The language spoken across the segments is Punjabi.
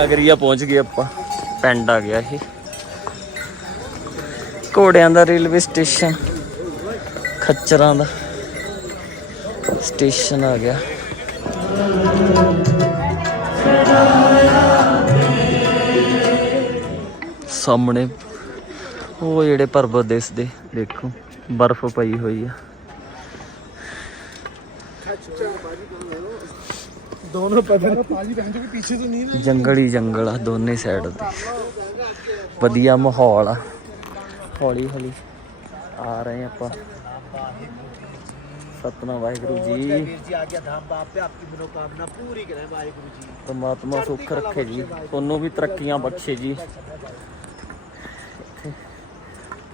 ਗਾਗਰੀਆ ਪਹੁੰਚ ਗਏ ਆਪਾਂ। ਪਿੰਡ ਆ ਗਿਆ ਇਹ। ਘੋੜਿਆਂ ਦਾ ਰੇਲਵੇ ਸਟੇਸ਼ਨ, ਖੱਚਰਾਂ ਦਾ ਸਟੇਸ਼ਨ ਆ ਗਿਆ। ਸਾਹਮਣੇ ਉਹ ਜਿਹੜੇ ਪਰਬਤ ਦਿਸਦੇ ਦੇਖੋ, ਬਰਫ਼ ਪਈ ਹੋਈ ਆ। दोनों पता नहीं पाजी बहन जो भी पीछे तो नहीं ना ਜੰਗਲ ਹੀ ਜੰਗਲ ਆ ਦੋਨੇ ਸਾਈਡ ਤੇ ਵਧੀਆ ਮਾਹੌਲ ਆ ਹੌਲੀ ਹੌਲੀ ਆ ਰਹੇ ਆਪਾਂ ਸਤਨਾਮ ਵਾਹਿਗੁਰੂ ਜੀ वीर जी आ गया धाम बाप पे आपकी मनोकामना पूरी करें वाहेगुरु जी ਪਰਮਾਤਮਾ ਸੁੱਖ ਰੱਖੇ ਜੀ ਤੁਹਾਨੂੰ ਵੀ ਤਰੱਕੀਆਂ ਬਖਸ਼ੇ ਜੀ ਇੱਥੇ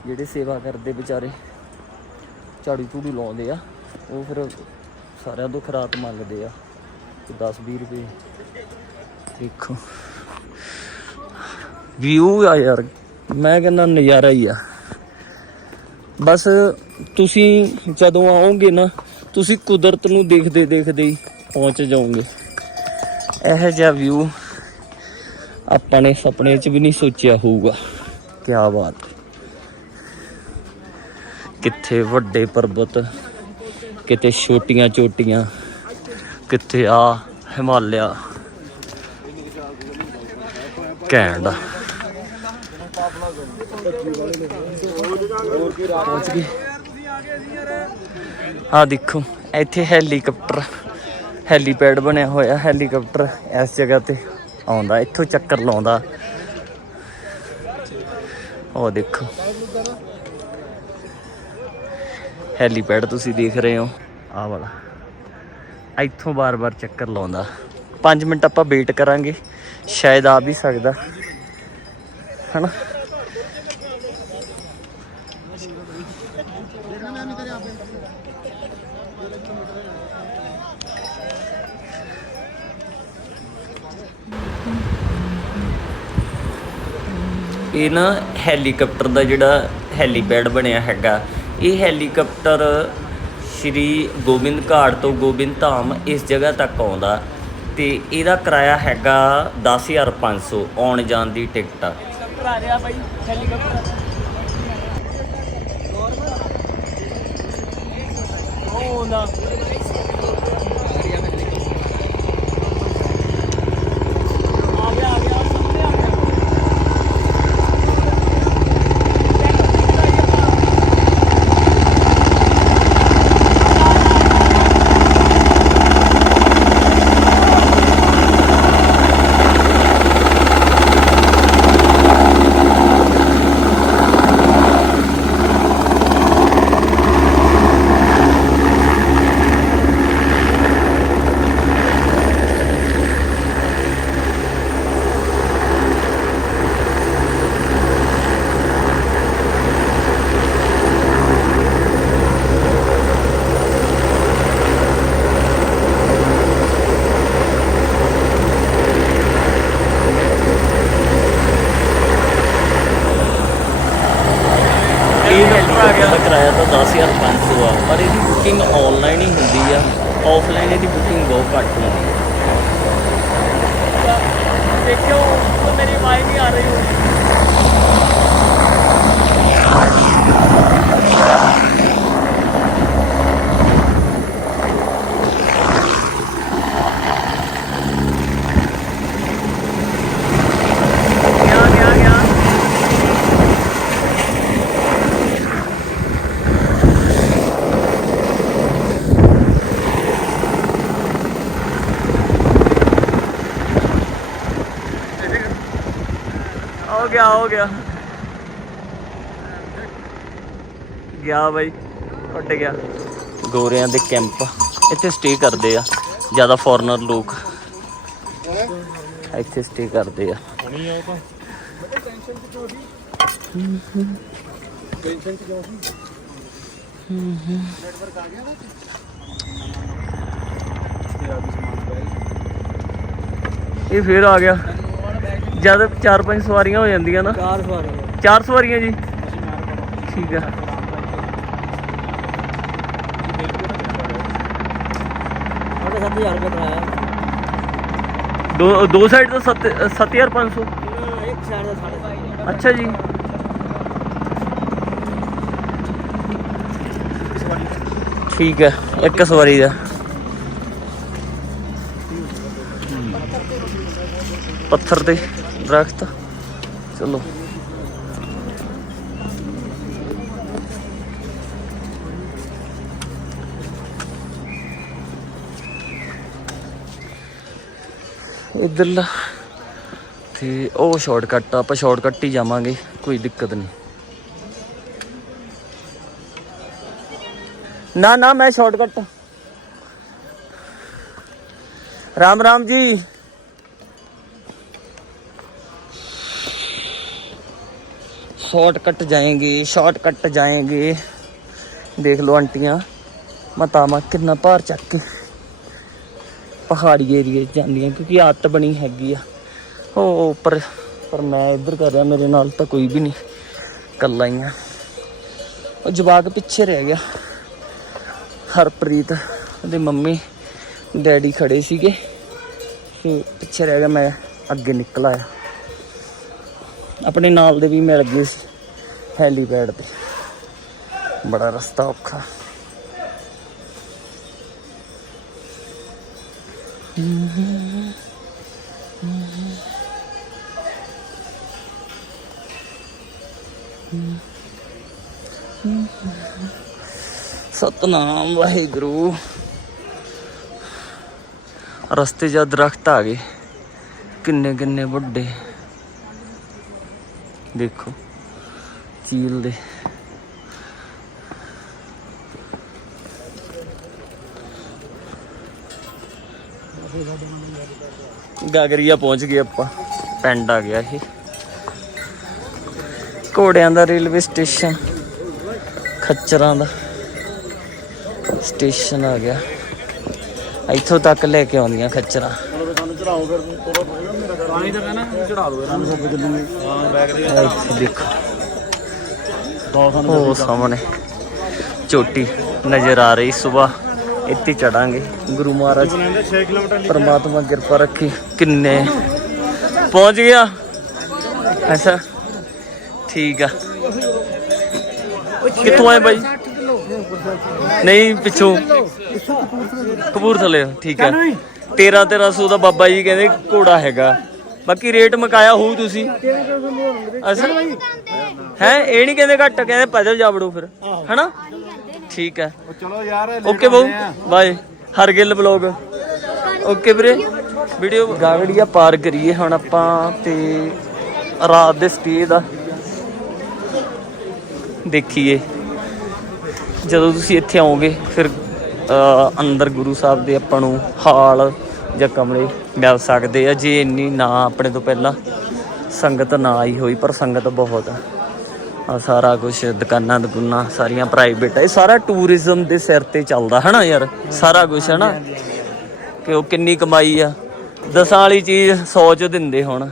ਜਿਹੜੇ ਸੇਵਾ ਕਰਦੇ ਵਿਚਾਰੇ ਝਾੜੂ ਝੂੜੂ ਲਾਉਂਦੇ ਆ ਉਹ ਫਿਰ ਸਾਰਿਆਂ ਤੋਂ ਖਰਾਤ ਮੰਗਦੇ ਆ 10 20 ਰੁਪਏ। ਦੇਖੋ। ਵਿਊ ਆ ਯਾਰ, ਮੈਂ ਕਹਿੰਦਾ ਨਜ਼ਾਰਾ ਹੀ ਆ। ਬਸ ਤੁਸੀਂ ਜਦੋਂ ਆਓਗੇ ਨਾ, ਤੁਸੀਂ ਕੁਦਰਤ ਨੂੰ ਦੇਖਦੇ ਦੇਖਦੇ ਹੀ ਪਹੁੰਚ ਜਾਓਗੇ। ਇਹ ਜਿਹਾ ਵਿਊ ਆਪਾਂ ਨੇ ਸੁਪਨੇ 'ਚ ਵੀ ਨਹੀਂ ਸੋਚਿਆ ਹੋਊਗਾ। ਕੀ ਬਾਤ। ਕਿੱਥੇ ਵੱਡੇ ਪਰਬਤ, ਕਿਤੇ ਛੋਟੀਆਂ ਛੋਟੀਆਂ ਕਿੱਥੇ ਆ? ਹਿਮਾਲਿਆ। ਕੈਂਡ ਪਹੁੰਚ ਗਏ। ਆ ਦੇਖੋ, ਇੱਥੇ ਹੈਲੀਕਾਪਟਰ, ਹੈਲੀਪੈਡ ਬਣਿਆ ਹੋਇਆ, ਹੈਲੀਕਾਪਟਰ ਇਸ ਜਗ੍ਹਾ ਤੇ ਆਉਂਦਾ, ਇੱਥੋਂ ਚੱਕਰ ਲਾਉਂਦਾ। ਉਹ ਦੇਖੋ। ਹੈਲੀਪੈਡ ਤੁਸੀਂ ਦੇਖ ਰਹੇ ਹੋ। ਆ ਵਾਲਾ। ਇੱਥੋਂ ਬਾਰ-ਬਾਰ ਚੱਕਰ ਲਾਉਂਦਾ। 5 ਮਿੰਟ ਆਪਾਂ ਵੇਟ ਕਰਾਂਗੇ। ਸ਼ਾਇਦ ਆ ਵੀ ਸਕਦਾ। ਹਨਾ? ਇਹ ਨਾ ਹੈਲੀਕਾਪਟਰ ਦਾ ਜਿਹੜਾ ਹੈਲੀਪੈਡ ਬਣਿਆ ਹੈਗਾ। ਇਹ ਹੈਲੀਕਾਪਟਰ ਸ਼੍ਰੀ ਗੋਬਿੰਦ ਘਾਟ ਤੋਂ ਗੋਬਿੰਦ ਧਾਮ ਇਸ ਜਗ੍ਹਾ ਤੱਕ ਆਉਂਦਾ ਤੇ ਇਹਦਾ ਕਿਰਾਇਆ ਹੈਗਾ 10500 ਆਉਣ ਜਾਣ ਦੀ ਟਿਕਟ। ਹੈਲੀਕਾਪਟਰ ਆ ਰਿਹਾ ਬਾਈ ਹੈਲੀਕਾਪਟਰ ਹੋਰ ਨਾ। ਆਨਲਾਈਨ ਹੀ ਹੁੰਦੀ ਆ ਆਫਲਾਈਨ ਇਹਦੀ ਬੁਕਿੰਗ ਬਹੁਤ ਘੱਟ ਹੁੰਦੀ ਆ। ਦੇਖਿਓ ਮੇਰੀ ਆਵਾਜ਼ ਨਹੀਂ ਆ ਰਹੀ ਹੋਣੀ। ਹੋ ਗਿਆ। ਗਿਆ ਬਾਈ ਉੱਟ ਗਿਆ। ਗੋਰਿਆਂ ਦੇ ਕੈਂਪ ਇੱਥੇ ਸਟੇ ਕਰਦੇ ਆ ਜ਼ਿਆਦਾ ਫੋਰਨਰ ਲੋਕ। ਇੱਥੇ ਸਟੇ ਕਰਦੇ ਆ। ਇਹ ਫੇਰ ਆ ਗਿਆ। ਜਦ ਚਾਰ ਪੰਜ ਸਵਾਰੀਆਂ ਹੋ ਜਾਂਦੀਆਂ ਨਾ। ਚਾਰ ਸਵਾਰੀਆਂ। ਚਾਰ ਸਵਾਰੀਆਂ ਜੀ। ਠੀਕ ਆ। ਉਹਦਾ 7000 ਰੁਪਏ ਕਰਾਇਆ। ਦੋ ਦੋ ਸਾਈਡ ਤੋਂ 7500 ਇੱਕ ਸਾਈਡ ਦਾ ਸਾਢੇ ਅੱਛਾ ਜੀ। ਠੀਕ ਹੈ ਇੱਕ ਸਵਾਰੀ ਦਾ। ਪੱਥਰ ਤੇ ਦਰਖਤ। ਚਲੋ। ਇਧਰਲਾ ਤੇ ਉਹ ਸ਼ਾਰਟਕਟ ਆਪਾਂ ਸ਼ਾਰਟਕਟ ਹੀ ਜਾਵਾਂਗੇ, ਕੋਈ ਦਿੱਕਤ ਨਹੀਂ। ਨਾ ਨਾ, ਮੈਂ ਸ਼ਾਰਟਕਟ ਰਾਮ ਰਾਮ ਜੀ। शॉर्टकट जाएंगे शॉर्टकट जाएंगे देख लो आंटियां ਮਤਾਵਾਂ ਕਿੰਨਾ ਭਾਰ ਚੱਕ ਕੇ ਪਹਾੜੀ ਏਰੀਏ 'ਚ ਜਾਂਦੀਆਂ ਕਿਉਂਕਿ ਆਦਤ ਬਣੀ ਹੈਗੀ ਆ ਉਹ ਉੱਪਰ ਪਰ ਮੈਂ ਇੱਧਰ ਕਰ ਰਿਹਾ ਮੇਰੇ ਨਾਲ ਤਾਂ ਕੋਈ ਵੀ ਨਹੀਂ ਕੱਲਾ ਹੀ ਆ ਉਹ ਜਵਾਕ ਪਿੱਛੇ ਰਹਿ ਗਿਆ ਹਰਪ੍ਰੀਤ ਉਹਦੀ ਮੰਮੀ ਡੈਡੀ ਖੜੇ ਸੀਗੇ ਤੇ ਪਿੱਛੇ ਰਹਿ ਗਿਆ ਮੈਂ ਅੱਗੇ ਨਿਕਲ ਆਇਆ ਆਪਣੇ ਨਾਲ ਦੇ ਵੀ ਮਿਲ ਗਏ ਸੀ ਹੈਲੀਪੈਡ ਤੇ। ਬੜਾ ਰਸਤਾ ਔਖਾ। ਸਤਨਾਮ ਵਾਹਿਗੁਰੂ। ਰਸਤੇ 'ਚ ਦਰਖਤ ਆ ਗਏ ਕਿੰਨੇ ਕਿੰਨੇ ਵੱਡੇ। ਦੇਖੋ, ਚੀਲ ਦੇ। ਗਾਗਰੀਆ ਪਹੁੰਚ ਗਏ ਆਪਾਂ, ਪਿੰਡ ਆ ਗਿਆ ਇਹ। ਘੋੜਿਆਂ ਦਾ ਰੇਲਵੇ ਸਟੇਸ਼ਨ, ਖੱਚਰਾਂ ਦਾ ਸਟੇਸ਼ਨ ਆ ਗਿਆ। ਇੱਥੋਂ ਤੱਕ ਲੈ ਕੇ ਆਉਂਦੀਆਂ ਖੱਚਰਾਂ। ਪਾਣੀ ਤਾਂ ਕਹਿੰਦਾ ਚੜਾ ਦੋ ਇਹਨਾਂ ਨੂੰ। ਸਭ ਚੱਲੂਗੇ ਹਾਂ ਬੈਗ ਦੇ ਇੱਥੇ ਦੇਖੋ। ਦੋ ਸਾਨੂੰ ਉਹ ਸਾਹਮਣੇ ਚੋਟੀ ਨਜ਼ਰ ਆ ਰਹੀ ਸਵੇਰ ਇੱਥੇ ਚੜਾਂਗੇ। ਗੁਰੂ ਮਹਾਰਾਜ ਬਣਾਉਂਦੇ 6 ਕਿਲੋਮੀਟਰ ਪਰਮਾਤਮਾ ਕਿਰਪਾ ਰੱਖੀ। ਕਿੰਨੇ? ਪਹੁੰਚ ਗਿਆ। ਅੱਛਾ। ਠੀਕ ਆ। ਕਿੱਥੋਂ ਆਏ ਬਾਈ? ਨਹੀਂ ਪਿੱਛੋਂ। ਕਪੂਰਥਲੇ। ਠੀਕ ਹੈ 13 1300 ਦਾ ਬਾਬਾ ਜੀ ਕਹਿੰਦੇ ਘੋੜਾ ਹੈਗਾ। ਬਾਕੀ ਰੇਟ ਮਕਾਇਆ ਹੋਊ ਤੁਸੀਂ। ਅੱਛਾ ਹੈ ਇਹ ਨਹੀਂ ਕਹਿੰਦੇ ਘੱਟ ਕਹਿੰਦੇ ਪੈਦਲ ਜਾ ਵੜੋ ਫਿਰ। ਹਨਾ? ਠੀਕ ਹੈ। ਚਲੋ ਯਾਰ ਓਕੇ ਬਾਊ ਬਾਏ ਹਰਗਿੱਲ ਬਲੌਗ ਓਕੇ ਵੀਰੇ। ਵੀਡੀਓ ਗਾਗੜੀਆ ਪਾਰ ਕਰੀਏ ਹੁਣ ਆਪਾਂ ਤੇ ਰਾਤ ਦੇ ਸਟੇ ਦਾ। ਦੇਖੀਏ। ਜਦੋਂ ਤੁਸੀਂ ਇੱਥੇ ਆਓਗੇ ਫਿਰ ਅੰਦਰ ਗੁਰੂ ਸਾਹਿਬ ਦੇ ਆਪਾਂ ਨੂੰ ਹਾਲ ਜਾਂ ਕਮਰੇ ਮਿਲ ਸਕਦੇ ਆ। ਜੇ ਇੰਨੀ ਨਾ ਆਪਣੇ ਤੋਂ ਪਹਿਲਾਂ ਸੰਗਤ ਨਾ ਆਈ ਹੋਈ, ਪਰ ਸੰਗਤ ਬਹੁਤ ਆ। ਆ ਸਾਰਾ ਕੁਝ ਦੁਕਾਨਾਂ ਦੁਕਾਨਾਂ ਸਾਰੀਆਂ ਪ੍ਰਾਈਵੇਟ ਆ। ਇਹ ਸਾਰਾ ਟੂਰਿਜ਼ਮ ਦੇ ਸਿਰ ਤੇ ਚੱਲਦਾ, ਹਨਾ ਯਾਰ? ਸਾਰਾ ਕੁਝ ਹਨਾ? ਕਿ ਉਹ ਕਿੰਨੀ ਕਮਾਈ ਆ। ਦਸਾਂ ਵਾਲੀ ਚੀਜ਼ 100 ਚ ਦਿੰਦੇ ਹੁਣ।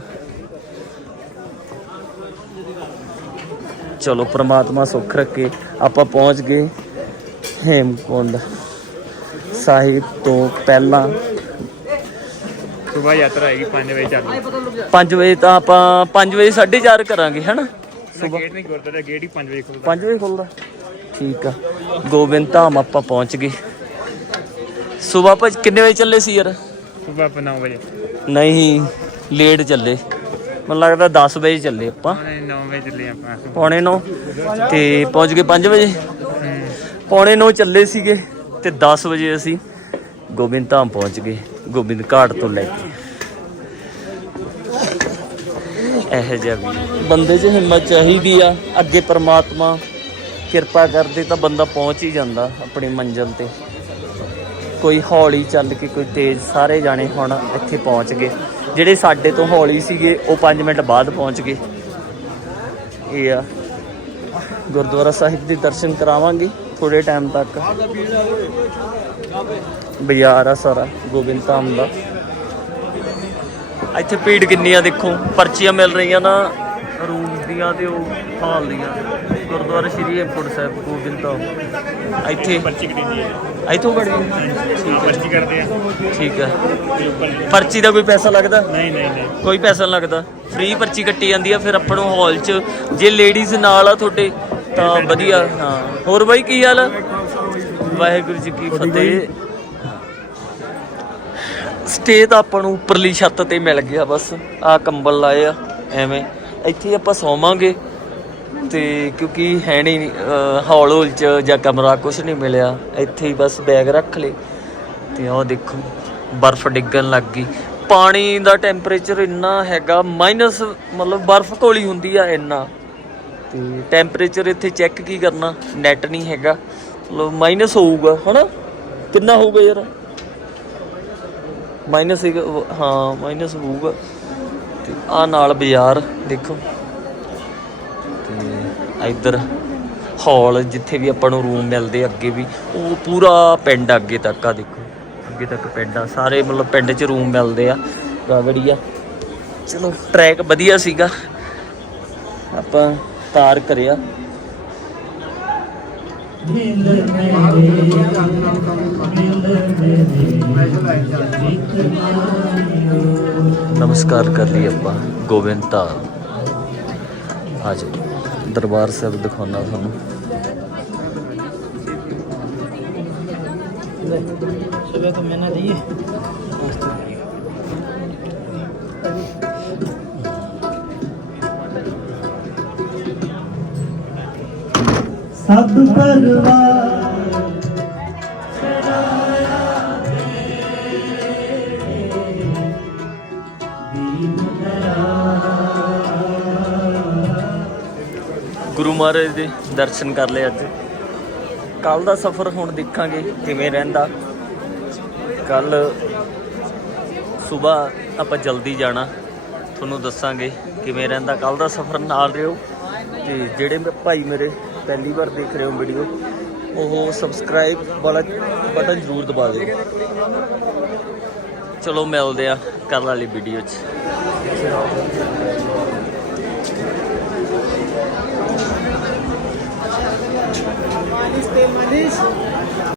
ਚਲੋ, ਪ੍ਰਮਾਤਮਾ ਸੁੱਖ ਰੱਖੇ। ਆਪਾਂ ਪਹੁੰਚ ਗਏ ਹੇਮਕੁੰਡ। ਸਾਹਿਬ ਤੋਂ ਪਹਿਲਾਂ। ਸੁਬਾ ਯਾਤਰਾ ਹੈਗੀ 5 ਵਜੇ ਚੱਲੂ 5 ਵਜੇ ਤਾਂ ਆਪਾਂ 5 ਵਜੇ 4:30 ਕਰਾਂਗੇ ਹਨਾ? ਸੁਬਾ ਗੇਟ ਨਹੀਂ ਗੁਰਦੁਆਰਾ ਗੇਟ ਹੀ 5 ਵਜੇ ਖੁੱਲਦਾ। 5 ਵਜੇ ਖੁੱਲਦਾ। ਠੀਕ ਆ। ਗੋਬਿੰਦ ਧਾਮ ਆਪਾਂ ਪਹੁੰਚ ਗਏ। ਸਵੇਰ ਭਾਜੀ ਕਿੰਨੇ ਵਜੇ ਚੱਲੇ ਸੀ ਯਾਰ? ਸੁਬਾ 9 ਵਜੇ। ਨਹੀਂ ਲੇਟ ਚੱਲੇ। ਮੈਨੂੰ ਲੱਗਦਾ 10 ਵਜੇ ਚੱਲੇ ਆਪਾਂ। ਉਹਨੇ 9 ਵਜੇ ਚੱਲੇ ਆਪਾਂ। ਪੌਣੇ 9 ਤੇ ਪਹੁੰਚ ਗਏ 5 ਵਜੇ? ਪੌਣੇ 9 ਚੱਲੇ ਸੀਗੇ। ਤੇ 10 ਵਜੇ ਅਸੀਂ ਗੋਬਿੰਦ ਧਾਮ ਪਹੁੰਚ ਗਏ, ਗੋਬਿੰਦ ਘਾਟ ਤੋਂ ਲੈ ਕੇ। ਇਹ ਜਿਹਾ ਵੀ। ਬੰਦੇ 'ਚ ਹਿੰਮਤ ਚਾਹੀਦੀ ਆ, ਅੱਗੇ ਪਰਮਾਤਮਾ ਕਿਰਪਾ ਕਰਦੇ ਤਾਂ ਬੰਦਾ ਪਹੁੰਚ ਹੀ ਜਾਂਦਾ ਆਪਣੀ ਮੰਜ਼ਿਲ ਤੇ। ਕੋਈ ਹੌਲੀ ਚੱਲ ਕੇ, ਕੋਈ ਤੇਜ਼, ਸਾਰੇ ਜਾਣੇ ਹੁਣ ਇੱਥੇ ਪਹੁੰਚ ਗਏ। ਜਿਹੜੇ ਸਾਡੇ ਤੋਂ ਹੌਲੀ ਸੀਗੇ, ਉਹ 5 ਮਿੰਟ ਬਾਅਦ ਪਹੁੰਚ ਗਏ। ਇਹ ਆ ਗੁਰਦੁਆਰਾ ਸਾਹਿਬ ਦੇ ਦਰਸ਼ਨ ਕਰਾਵਾਂਗੇ। ਥੋੜੇ ਟਾਈਮ ਤੱਕ। ਬਾਜ਼ਾਰ ਆ ਸਾਰਾ ਗੋਬਿੰਦ ਧਾਮ ਦਾ। ਇੱਥੇ ਭੀੜ ਕਿੰਨੀ ਆ ਦੇਖੋ ਪਰਚੀਆਂ ਮਿਲ ਰਹੀਆਂ ਨਾ ਰੂਮ ਦੀਆਂ ਤੇ ਉਹ ਹਾਲ ਦੀਆਂ। ਗੁਰਦੁਆਰਾ ਸ਼੍ਰੀ ਹੇਮਕੁੰਟ ਸਾਹਿਬ ਗੋਬਿੰਦ ਧਾਮ। ਇੱਥੇ? ਪਰਚੀ ਕੱਟੀ ਦੀ ਹੈ? ਇੱਥੋਂ ਹਾਂ। ਪਰਚੀ ਕਰਦੇ ਆ। ਠੀਕ ਨਹੀਂ ਪਰਚੀ ਦਾ ਕੋਈ ਪੈਸਾ ਲੱਗਦਾ? ਨਹੀਂ ਨਹੀਂ ਕੋਈ ਪੈਸਾ ਨਹੀਂ ਲੱਗਦਾ। ਫ੍ਰੀ ਪਰਚੀ ਕੱਟੀ ਜਾਂਦੀ ਆ ਫਿਰ ਆਪਾਂ ਨੂੰ ਹਾਲ 'ਚ ਜੇ ਲੇਡੀਜ਼ ਨਾਲ ਆ ਤੁਹਾਡੇ ਤਾਂ ਵਧੀਆ ਹਾਂ। ਹੋਰ ਬਾਈ ਕੀ ਹਾਲ? ਵਾਹਿਗੁਰੂ ਜੀ ਕੀ ਫਤਿਹ। ਸਟੇ ਤਾਂ ਆਪਾਂ ਨੂੰ ਉੱਪਰਲੀ ਛੱਤ ਤੇ ਮਿਲ ਗਿਆ ਬਸ। ਆ ਕੰਬਲ ਲਾਏ ਆ ਐਵੇਂ। ਇੱਥੇ ਆਪਾਂ ਸੌਵਾਂਗੇ। ਤੇ ਕਿਉਂਕਿ ਹੈ ਨਹੀਂ ਹਾਲ ਹੋਲ ਚ ਜਾਂ ਕਮਰਾ ਕੁਝ ਨਹੀਂ ਮਿਲਿਆ। ਇੱਥੇ ਹੀ ਬਸ ਬੈਗ ਰੱਖ ਲੇ ਤੇ ਆਹ ਦੇਖੋ ਬਰਫ਼ ਡਿੱਗਣ ਲੱਗ ਗਈ। ਪਾਣੀ ਦਾ ਟੈਂਪਰੇਚਰ ਇੰਨਾ ਹੈਗਾ ਮਾਈਨਸ ਮਤਲਬ ਬਰਫ਼ ਕੋਲੀ ਹੁੰਦੀ ਆ ਇੰਨਾ। ਤੇ ਟੈਂਪਰੇਚਰ ਇੱਥੇ ਚੈੱਕ ਕੀ ਕਰਨਾ? ਨੈਟ ਨਹੀਂ ਹੈਗਾ। ਮਤਲਬ ਮਾਈਨਸ ਹੋਊਗਾ, ਹਨਾ? ਕਿੰਨਾ ਹੋਊਗਾ ਯਾਰ? ਮਾਈਨਸ ਹਾਂ ਮਾਈਨਸ ਹੋਊਗਾ। ਤੇ ਆ ਨਾਲ ਬਾਜ਼ਾਰ, ਦੇਖੋ। ਤੇ ਇੱਧਰ ਹਾਲ ਜਿੱਥੇ ਵੀ ਆਪਾਂ ਨੂੰ ਰੂਮ ਮਿਲਦੇ ਅੱਗੇ ਵੀ। ਉਹ ਪੂਰਾ ਪਿੰਡ ਅੱਗੇ ਤੱਕ ਆ, ਦੇਖੋ। ਅੱਗੇ ਤੱਕ ਪਿੰਡ ਆ। ਸਾਰੇ ਮਤਲਬ ਪਿੰਡ 'ਚ ਰੂਮ ਮਿਲਦੇ ਆ। ਗਾਗੜੀਆ ਚਲੋ ਟਰੈਕ ਵਧੀਆ ਸੀਗਾ। ਆਪਾਂ ਤਾਰ ਕਰਿਆ ਨਮਸਕਾਰ ਕਰ ਲਈ ਆਪਾਂ ਗੋਬਿੰਦ ਧਾਮ ਆਜੋ ਦਰਬਾਰ ਸਾਹਿਬ ਦਿਖਾਉਣਾ ਤੁਹਾਨੂੰ सुबह को मैंने दिए ਸਭ ਪਰਵਾਹ ਗੁਰੂ ਮਹਾਰਾਜ ਦੇ ਦਰਸ਼ਨ ਕਰ ਲਏ ਅੱਜ। ਕੱਲ ਦਾ ਸਫ਼ਰ ਹੁਣ ਦੇਖਾਂਗੇ ਕਿਵੇਂ ਰਹਿੰਦਾ। ਕੱਲ ਸਵੇਰ ਆਪਾਂ ਜਲਦੀ ਜਾਣਾ। ਤੁਹਾਨੂੰ ਦੱਸਾਂਗੇ ਕਿਵੇਂ ਰਹਿੰਦਾ। ਕੱਲ ਦਾ ਸਫ਼ਰ ਨਾਲ ਰਿਓ। ਤੇ ਜਿਹੜੇ ਭਾਈ ਮੇਰੇ ਪਹਿਲੀ ਵਾਰ ਦੇਖ ਰਹੇ ਹੋ ਵੀਡੀਓ ਉਹ ਸਬਸਕ੍ਰਾਈਬ ਵਾਲਾ ਬਟਨ ਜ਼ਰੂਰ ਦਬਾ ਦਿਓ। ਚਲੋ ਮਿਲਦੇ ਆ ਕੱਲ ਵਾਲੀ ਵੀਡੀਓ 'ਚ। ਮਾਲਿਸ਼ ਤੇ ਮਾਲਿਸ਼।